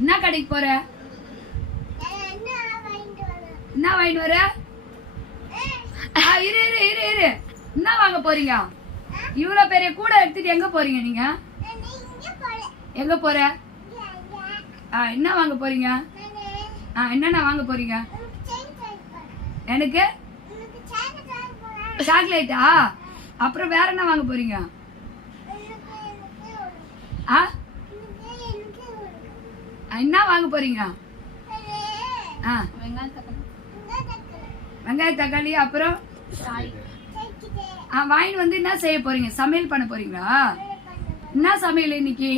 என்ன கடைக்கு போற? என்ன வாங்கிட்டு வர? இரு இரு இரு இரு. என்ன வாங்க போறீங்க? இவ்வளவு பெரிய கூட எடுத்துட்டு எங்க போறீங்க நீங்க? எங்க போற? என்ன வாங்க போறீங்க? என்னென்ன வாங்க போறீங்க? எனக்கு சாக்லேட்டா? அப்புறம் வேற என்ன வாங்க போறீங்க? என்ன வாங்க போறீங்க? வெங்காய தக்காளி அப்புறம் வாங்கிட்டு வந்து என்ன செய்ய போறீங்க? சமையல் பண்ண போறீங்களா? என்ன சமையல் இன்னைக்கு?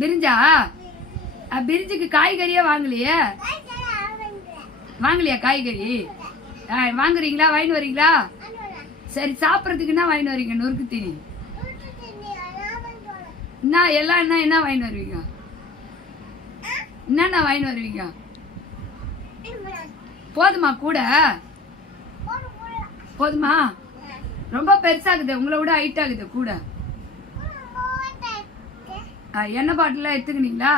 பிரிஞ்சா? பிரிஞ்சுக்கு காய்கறியே வாங்கலையே. வாங்கலையா காய்கறி? வாங்குறீங்களா? வாங்கிட்டு வரீங்களா? சரி, சாப்பிட்றதுக்கு என்ன வாங்கிட்டு வரீங்க? நொறுக்கு தீனி என்ன? எல்லாம் என்ன வாங்கிட்டு வருவீங்க? என்னென்ன வாங்கிட்டு வருவீங்க? போதுமா? கூட போதுமா? ரொம்ப பெருசாகுது, உங்களை விட ஹைட் ஆகுது கூட. எண்ணெய் பாட்டில் எடுத்துக்கினீங்களா?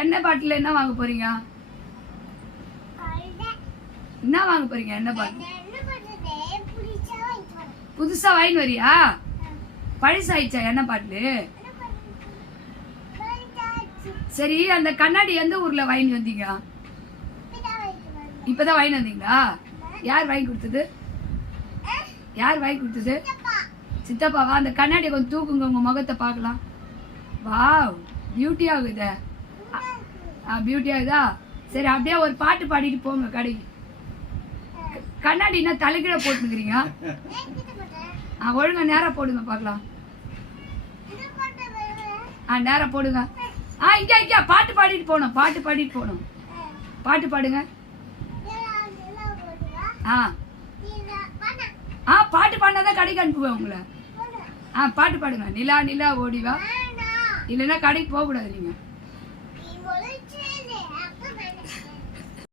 எண்ணெய் பாட்டில் என்ன வாங்க போறீங்க? என்ன வாங்க போறீங்க? எண்ணெய் பாட்டில் புதுசா வாங்கிட்டு வரியா? பழசாயிடுச்சா எண்ணெய் பாட்டில்? சரி, அந்த கண்ணாடி எந்த ஊர்ல வாங்கிட்டு வந்தீங்க? இப்பதான் வாங்கிட்டு வந்தீங்களா? யார் வாங்கி கொடுத்தது? யார் வாங்கி கொடுத்தது? சித்தப்பாவா? அந்த கண்ணாடியை கொஞ்சம் தூக்குங்க, உங்க முகத்தை பார்க்கலாம். வாவ், பியூட்டி ஆகுதா? பியூட்டி ஆகுதா? சரி, அப்படியே ஒரு பாட்டு பாடிட்டு போங்க கடைக்கு. கண்ணாடினா தலைகீழ போட்டுக்கிறீங்க. ஒழுங்கா நேரா போடுங்க பார்க்கலாம். நேரா போடுங்க. இங்க பாட்டு பாடிட்டு போகணும். பாட்டு பாடிட்டு போகணும். பாட்டு பாடுங்க. பாட்டு பாடினாதான் கடைக்கு அனுப்புவேன் உங்களை. பாட்டு பாடுங்க. நிலா நிலா ஓடிவா. இல்லைன்னா கடைக்கு போக கூடாது நீங்க.